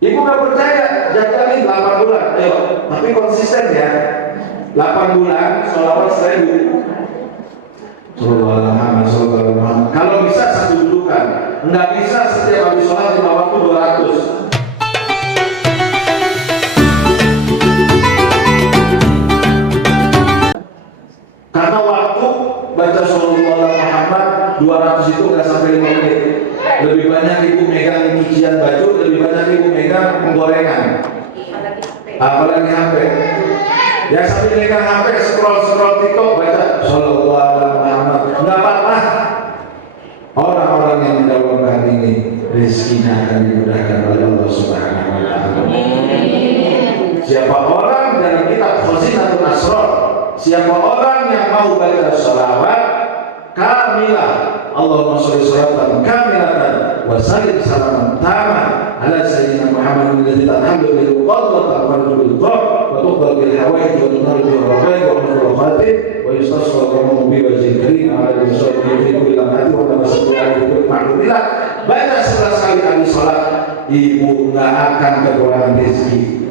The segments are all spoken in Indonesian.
Ibu nggak percaya, jalanin 8 bulan, ayo, tapi konsisten ya. 8 bulan, sholawat 1000. Kalau bisa satu dudukan, nggak bisa setiap habis sholat 5 waktu 200. Karena waktu baca Sallallahu Muhammad 200 itu nggak sampai 5 menit. Lebih banyak ibu megang cucian baju, lebih banyak ibu megang penggorengan. Apalagi HP. Ya sambil megang HP, scroll TikTok, baca Sallallahu Muhammad. Nggak apa-apa. Orang-orang yang mendapatkan ini rezekinya akan dimudahkan oleh Allah Subhanahu Wa Taala. Siapa orang dalam kitab Khazinatul Asrar, siapa orang yang mau baca sholawat kamilah, Allahumma sholli sholatan kamilatan wa sallim salaman taman ala sayyidina Muhammadin alladzi ta'hamdu bil qad wa ta'budu bil qad wa tuqbal bil hawaij wa tunal bil rabai wa nurul khatib wa yustasqa kamu bi wajhil karim ala sholli fi kulli lamati wa nabasatu alaihi ma'lumilah. Baca 11 kali habis sholat, ibu nggak akan kekurangan rezeki.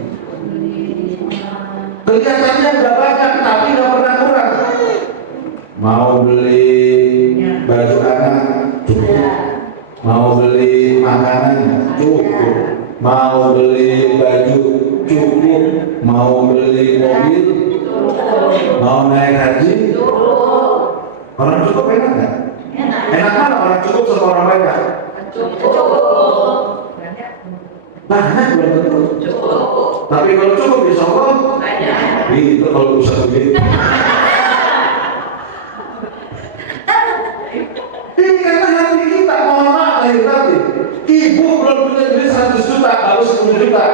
Kelihatannya udah banyak tapi nggak pernah kurang. Mau beli baju anak cukup, mau beli makanan cukup, mau beli baju cukup, mau beli mobil, mau naik haji. Orang cukup enak nggak? Enak mana orang cukup sama orang banyak? Banyak belum tentu. Tapi kalau cukup disokong, itu kalau bisa begitu. Ini karena hati kita, mohon maaf lahir batin. Ibu belum punya duit 100 juta, harus 10 juta.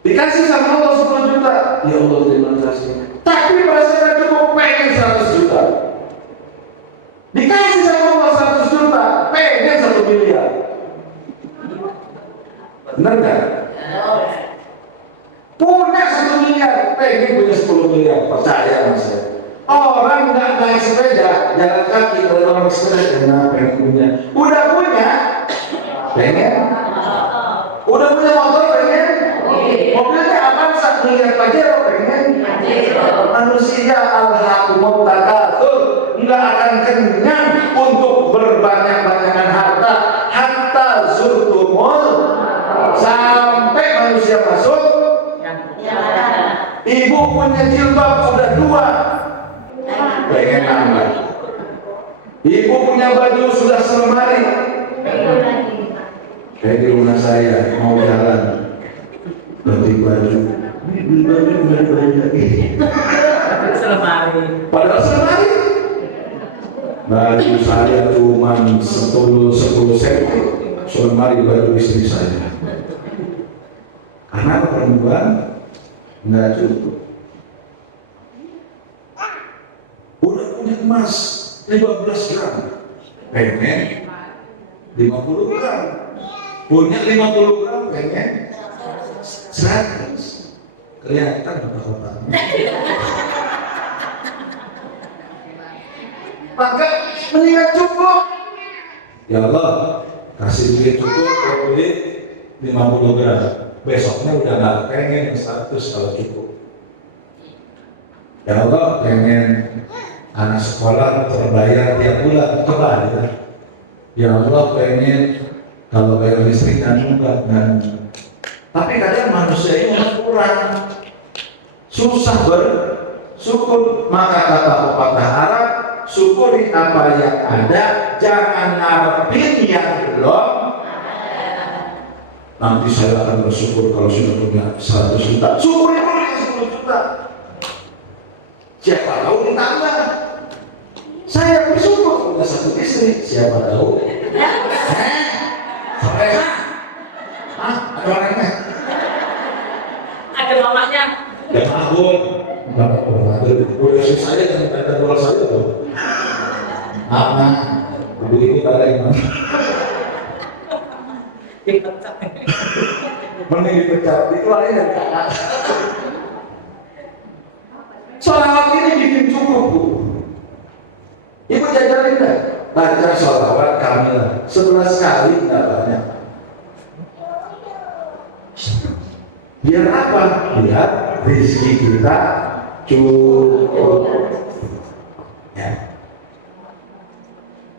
Dikasih sama Allah 10 juta, ya Allah terima kasih. Tapi merasa cukup, pengen 100 juta. Dikasih sama Allah 100 juta, pengen 1 miliar. Benar nggak? Punya 1 miliar, pengen punya 10 miliar, percaya mas ya. Orang nggak naik sepeda, jalan kaki, kalau orang sepeda, kenapa pengen punya? Udah punya, pengen. Udah punya motor, pengen. Mobilnya Avanza, miliar Pajero, pengen. Manusia alhaqumut takatsur, nggak akan kenyang untuk berbanyak-banyakan harta, hatta zurtumul, sampai manusia masuk. Ibu punya jilbab sudah 2, pengen nambah. Ibu punya baju sudah selemari, kayak di rumah saya mau jalan ganti baju, beli banyak selemari, padahal selemari baju saya cuma 10 cm, selemari baju istri saya. Anak perempuan nggak cukup. Udah punya emas 15 gram, pengen 50 gram. Punya 50 gram, pengen 100. Kelihatan otak-otaknya. Maka mendingan cukup. Ya Allah, kasih duit cukup, beli 50 gram. Besoknya udah nggak pengen 100 kalau cukup. Ya Allah, pengen anak sekolah terbayar tiap bulan, kebayar. Ya Allah, pengen kalau bayar listrik juga kan. Tapi kadang manusia ini kurang, susah bersyukur. Maka kata pepatah Arab, syukuri apa yang ada, jangan ngarepin yang belum. Nanti saya akan bersyukur kalau sudah punya 100 juta. Syukuri dulu yang 10 juta. Siapa tahu ditambah. Saya bersyukur punya 1 istri. Siapa tahu? Soleha? Hah? Ada orangnya? Ada mamanya. Ya ampun. Udah susah saya dengan kata bola saya tuh. Apa? Ibu ada yang mana? Dipecat. Mending dipecat, dikeluarin dari kakak. Sholawat ini bikin cukup, Bu. Ibu jajalin dah. Baca sholawat kamilah 11 kali, nggak banyak. Biar apa? Biar rezeki kita cukup. Ya.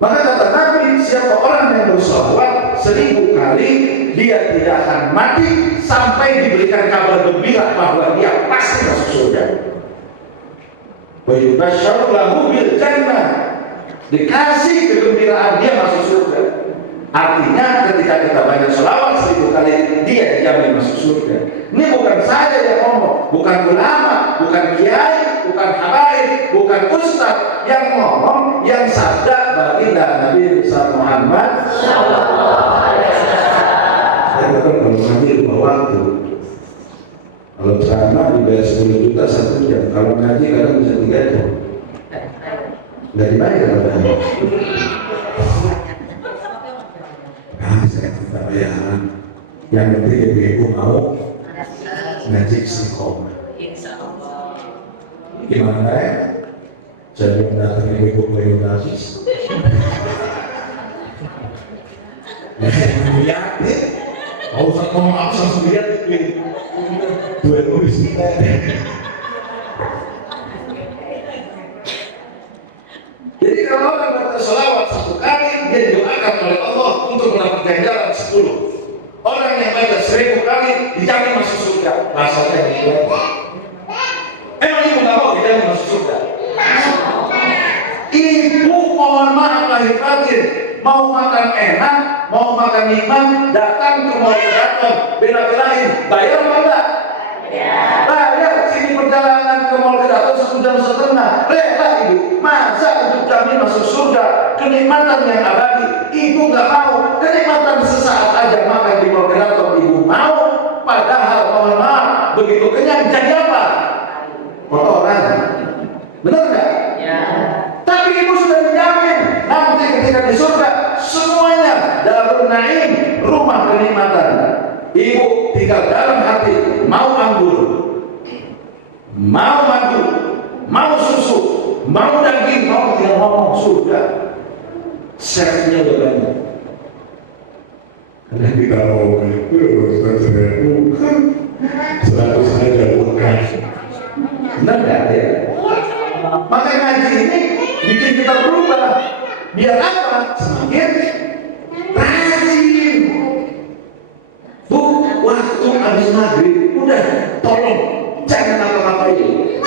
Maka kata Nabi, siapa orang yang bersolawat 1000 kali, dia tidak akan mati sampai diberikan kabar gembira bahwa dia pasti masuk surga. Wa yubashsharu lahu bil jannah, dikasih kegembiraan dia masuk surga. Artinya ketika kita banyak sholawat 1000 kali, dia dijamin masuk surga. Ini bukan saya yang ngomong, bukan ulama, bukan kiai, bukan habaib, bukan ustaz yang ngomong, yang sabda baginda Nabi Muhammad sallallahu alaihi wasallam. Saya katakan kalau ngaji lupa waktu. Kalau ceramah dibayar 10 juta 1 jam, kalau ngaji kadang bisa 3 jam. Nggak dibayar kadang. Saya minta bayaran. Yang penting ibu-ibu mau ngaji istiqomah. Gimana ya? Saya belum datang ibu-ibu ke ngaji. Ya saya yakin. Kalau usah ngomong absen sendirian itu dua nulis kita. Jadi kalau orang baca sholawat 1 kali, dia didoakan oleh Allah untuk mendapat ganjaran 10. Orang yang baca 1000 kali dijamin masuk surga. Bahasanya gitu. Emang ibu nggak mau dijamin masuk surga? Ibu mohon maaf lahir batin, mau makan enak, mau makan nikmat, datang ke mall Kedaton, bela-belain, bayar apa enggak? Bayar. Sini perjalanan ke mall Kedaton 1,5 jam, rela ibu. Masa untuk jamin masuk surga, kenikmatan yang abadi, ibu nggak mau. Kenikmatan sesaat aja makan di mall Kedaton ibu mau, padahal mohon maaf begitu kenyang jadi apa? Kotoran. Benar nggak? Ya. Tapi ibu sudah dijamin nanti ketika di surga semuanya darun naim, rumah kenikmatan. Ibu tinggal dalam hati mau anggur, mau madu, mau susu, mau daging, mau tinggal ngomong surga. Servisnya udah banyak. Karena kita mau itu bukan 100 aja bukan. Benar nggak ya? Maka ngaji ini bikin kita berubah. Biar apa? Semakin rajin. Bu, waktu habis maghrib, udah tolong jangan apa-apain.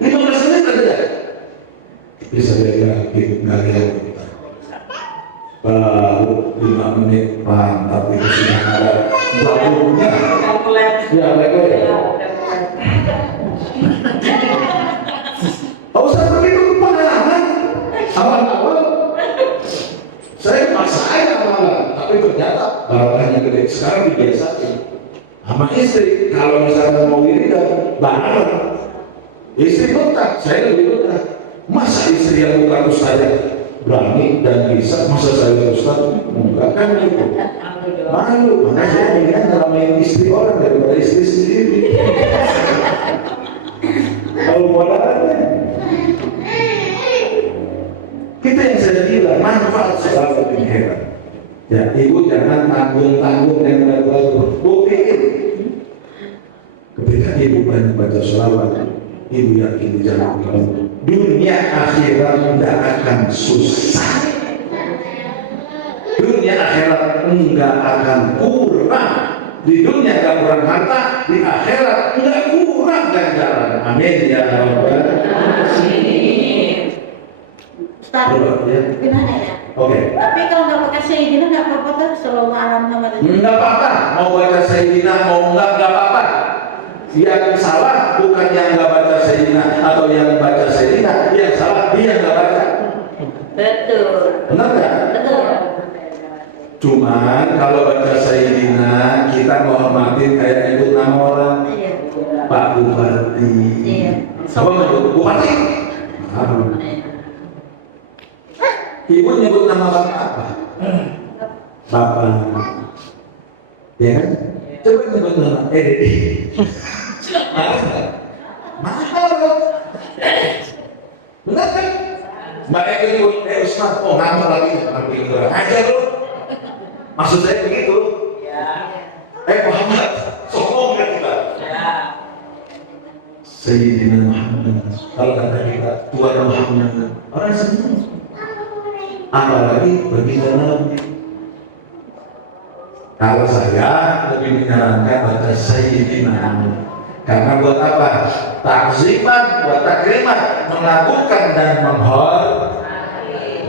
15 menit aja dah. Bisa jadi nggak ada baru 5 menit mantap itu sudah ada barunya. Ya, baik ya. Usah begitu pengalaman awal-awal saya paksain awal, tapi ternyata barangnya gede. Sekarang dibiasain sama istri. Kalau misalnya mau wiridan bareng, istri betah, saya lebih betah. Masa istri yang bukan ustazah berani dan bisa, masa saya ustaz enggak kan gitu. Malu, makanya saya ingin ngelamain istri orang daripada istri sendiri. Kalau modalannya kita yang saya bilang manfaat sholawat ini hebat. Ya, ibu jangan tanggung-tanggung yang lagu-lagu. Buktiin ketika ibu banyak baca sholawat, ibu yakin di jalan Allah dunia akhirat tidak akan susah. Dunia akhirat enggak akan kurang. Di dunia enggak kurang harta, di akhirat enggak kurang ganjaran. Amin ya Rabbal alamin. Ustaz, gimana ya? Oke. Tapi kalau nggak pakai sayyidina nggak apa-apa kan? Sallallahu alaihi wasallam. Nggak apa-apa. Mau baca sayyidina, mau nggak apa-apa. Yang salah bukan yang nggak baca sayyidina atau yang baca sayyidina. Yang salah dia nggak baca. Betul. Benar nggak? Betul. Cuman kalau baca sayyidina kita menghormatin kayak nyebut nama orang. Iya. Pak Bupati. Iya. Apa nyebut Bupati? Ibu nyebut nama bapak apa? Bapak. Ya kan? Coba nyebut nama Edi. Mahal. Benar kan? Mbak Edi nyebut Ustaz, oh nama lagi aja lu. Maksud saya begitu. Muhammad, sombong kan kita. Sayyidina Muhammad. Kalau kata kita Tuhan Muhammad, orang senang. Apalagi baginda Nabi. Kalau saya lebih menyarankan baca Sayyidina Muhammad. Karena buat apa? Takziman, buat takriman, mengagungkan dan menghormati.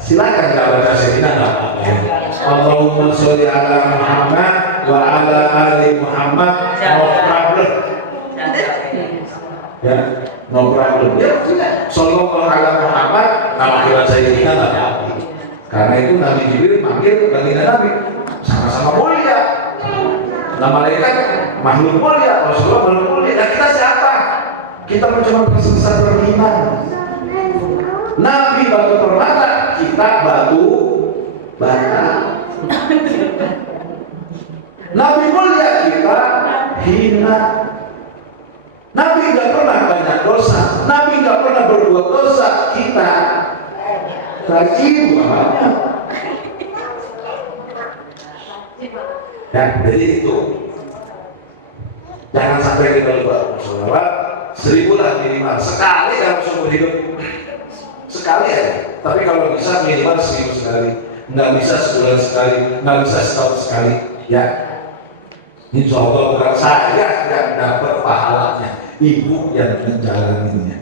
Silakan kalau baca Sayyidina nggak apa-apa ya. Allahumma sholli ala Muhammad wa ala ali Muhammad. No problem. Ya, no problem. Ya, sallallahu ala Muhammad. Nama kita Sayyidina nggak apa-apa. Karena itu Nabi Jibril manggil baginda Nabi, sama-sama mulia. Nah, malaikat makhluk mulia, Rasulullah makhluk mulia. Dan kita siapa? Kita cuma sebesar beriman. Nabi batu permata, kita batu bata. Nabi mulia, kita hina. Nabi nggak pernah banyak dosa. Nabi nggak pernah berbuat dosa. Kita rajin banyak. Ya, jadi itu jangan sampai kita lupa sholawat 1000 lah minimal sekali dalam seumur hidup, sekali aja. Tapi kalau bisa minimal 1000 sekali, nggak bisa sebulan sekali, nggak bisa setahun sekali. Ya, insya Allah bukan saya yang dapat pahalanya, ibu yang menjalaninya.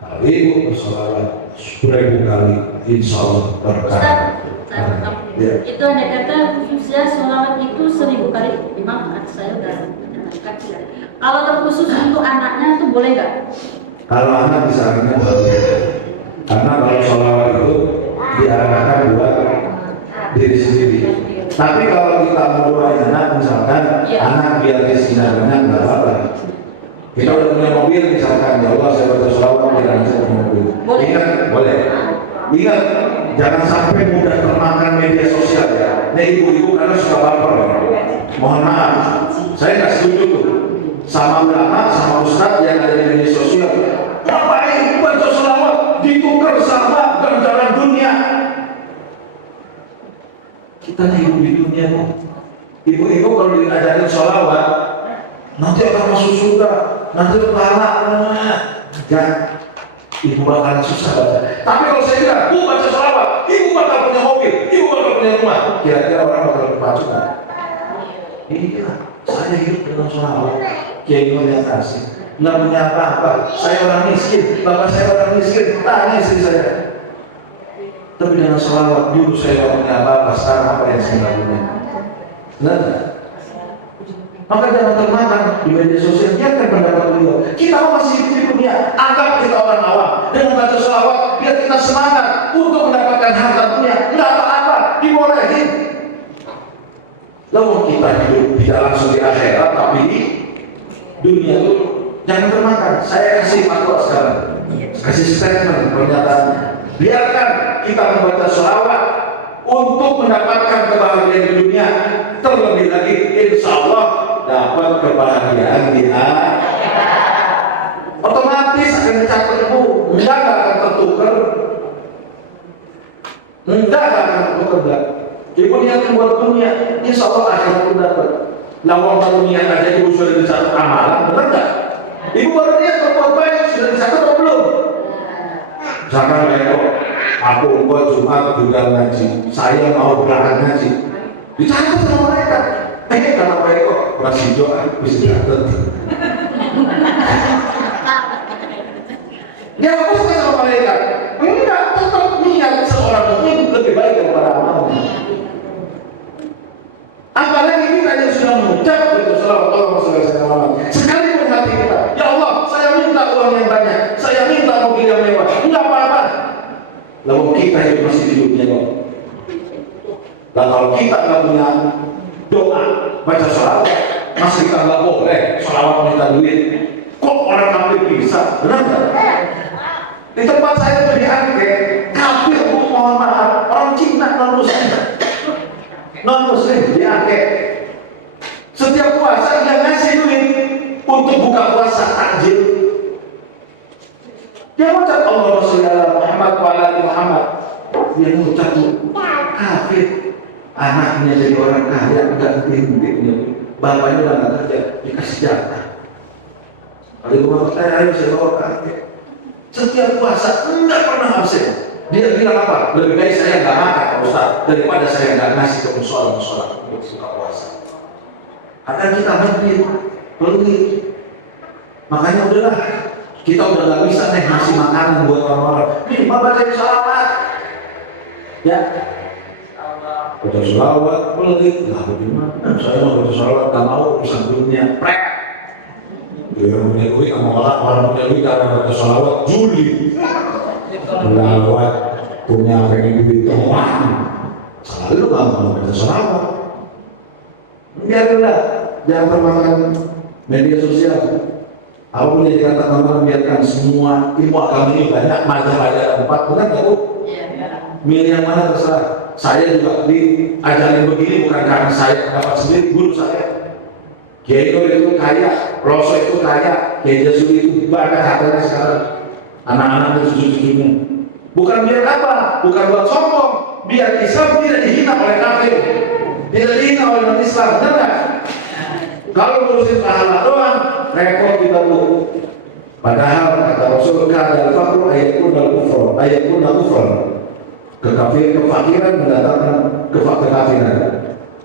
Kalau ibu bersolawat 1000 kali, insya Allah berkah. Ya. Itu ada kata khususnya sholawat itu 1000 kali. Memang saya udah menjelaskan. Kalau terkhusus untuk anaknya itu boleh nggak? Kalau anak bisa artinya boleh. Karena kalau sholawat itu diarahkan buat diri sendiri. Tapi kalau kita mau doain anak, misalkan anak biar kesinarnya nggak apa-apa. Kita udah punya mobil misalkan, ya Allah saya baca sholawat biar anak saya punya mobil. Ingat, boleh. Ingat, jangan sampai mudah termakan media sosial ya. Nah ibu-ibu karena suka baper ya. Mohon maaf, saya nggak setuju tuh sama ulama, sama ustadz yang ada di media sosial. Ngapain baca sholawat ditukar sama ganjaran dunia? Kita nih hidup di dunia kok. Ibu-ibu kalau diajarin sholawat, nanti akan masuk surga, nanti pahala. Ya. Ibu bakalan susah baca. Tapi kalau saya bilang, bu baca sholawat, ibu bakal punya mobil, ibu bakal punya rumah. Kira-kira orang bakal terpacu kan? Ini kira, saya hidup dengan sholawat. Kiai yang kasih, nggak punya apa-apa. Saya orang miskin, bapak saya orang miskin. Tanya istri saya. Tapi dengan sholawat, dulu saya nggak punya apa-apa. Sekarang apa yang saya nggak punya? Benar? Maka jangan termakan di media sosial, biarkan pendapat beliau. Kita masih hidup di dunia, anggap kita orang awam. Dengan baca sholawat, biar kita semangat untuk mendapatkan harta dunia. Nggak apa-apa, dibolehin. Lalu kita hidup tidak langsung di akhirat, tapi di dunia itu jangan termakan. Saya kasih fatwa sekarang, kasih statement pernyataan. Biarkan kita membaca sholawat untuk mendapatkan kebahagiaan di dunia. Terlebih lagi, insya Allah dapat kebahagiaan di akhirat. Otomatis akan dicatat bu, enggak akan tertukar, enggak akan tertukar. Ibu niat buat dunia, insya Allah akhirat pun dapat. Lawang baru niat aja ibu sudah dicatat amalan, benar nggak? Ibu baru niat berbuat baik sudah dicatat atau belum? Misalkan mereka, aku buat Jumat juga ngaji, saya mau berangkat ngaji, dicatat sama mereka. Karena mereka masih doa bisa dicatat. Dia hapuskan sama mereka. Enggak, tetap niat seorang mukmin lebih baik daripada amalnya. Apalagi kita yang sudah mengucap itu sholawat Allah SWT. Sekalipun hati kita, ya Allah, saya minta uang yang banyak, saya minta mobil yang mewah. Enggak apa-apa. Lalu kita itu masih di dunia kok. Dan kalau kita nggak punya doa, baca sholawat, masih kita nggak boleh sholawat minta duit. Kok orang kafir bisa? Benar nggak? Di tempat saya itu di Aceh, kafir bu, mohon maaf, orang Cina non muslim di Aceh. Setiap puasa dia ngasih duit untuk buka puasa takjil. Dia mengucap Allahumma sholli ala Muhammad wa ala ali Muhammad. Dia mengucap kafir. Anaknya jadi orang kaya, enggak mimpi, bapaknya udah nggak kerja, dikasih jatah. Kalau ibu bapak tanya, ayo saya bawa kakek. Setiap puasa enggak pernah absen. Dia bilang apa? Lebih baik saya nggak makan Pak Ustaz daripada saya nggak ngasih ke musola untuk buka puasa. Karena kita mati pelit. Makanya udahlah, kita udah nggak bisa nih ngasih makanan buat orang-orang. Minimal baca sholawat. Ya, baca sholawat, pelit. Lah bagaimana? Saya mau baca sholawat, nggak mau urusan dunia. Prek. Dia punya duit, nggak mau kalah. Orang punya duit karena baca sholawat, juli. Sholawat punya pengen duit teman. Selalu nggak mau baca sholawat. Biarlah, jangan termakan media sosial. Aku punya kata-kata biarkan semua ilmu agama ini banyak, macam ada 4, benar nggak Bu? Milih yang mana terserah. Saya juga diajarin begini bukan karena saya dapat sendiri, guru saya. Kiai itu kaya, Roso itu kaya, Kiai Jasuli itu banyak hartanya sekarang. Anak-anak dan cucu-cucunya. Bukan biar apa? Bukan buat sombong. Biar Islam tidak dihina oleh kafir, tidak dihina oleh non-Islam, benar nggak? Kalau ngurusin pahala doang, repot kita Bu. Padahal kata Rasul, kadal fakru ayatun al-kufr, ayatun al-kufr. Kefakiran mendatangkan kekafiran,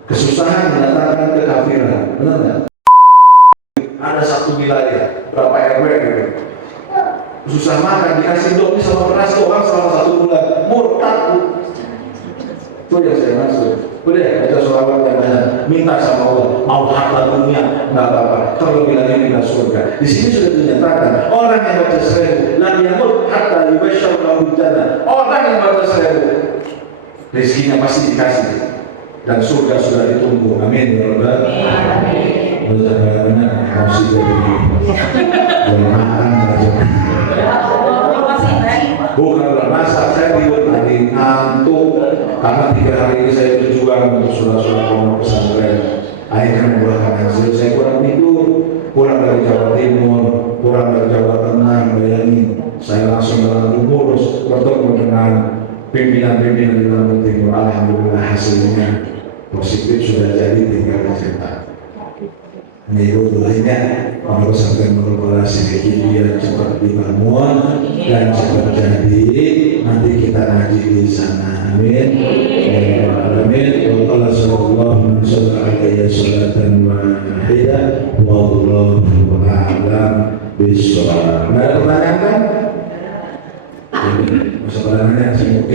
kesusahan mendatangkan kekafiran, benar nggak? Ada satu wilayah, berapa RW gitu, susah makan, dikasih domi sama beras doang selama 1 bulan, murtad Bu. Itu yang saya maksud. Udah, baca sholawat yang banyak, minta sama Allah, mau harta dunia, nggak apa-apa, terlebih lagi minta surga. Di sini sudah dinyatakan, orang yang baca 1000, lam yamut hatta yubasysyar lahu jannah. Orang yang baca 1000, rezekinya pasti dikasih, dan surga sudah ditunggu. Amin ya Rabbal alamin. Banyak masih dari makan aja. Bukan bermasak, saya tidur tadi ngantuk karena 3 hari ini saya berjuang untuk saudara-saudara pondok pesantren. Akhirnya membuahkan hasil. Saya kurang tidur, pulang dari Jawa Timur, pulang dari Jawa Tengah. Bayangin, saya langsung dalam ngurus bertemu dengan pimpinan-pimpinan di Lampung Timur. Alhamdulillah hasilnya positif, sudah jadi, tinggal dicetak. Ibu lainnya pondok pesantren berkolaborasi biar cepat dibangun dan cepat jadi. Nanti kita ngaji di sana. Amin. Amin. Wa sallallahu alaihi wasallam wahidah. Wallahu a'lam bishawab. Ada pertanyaan kan? Masa pertanyaannya saya mau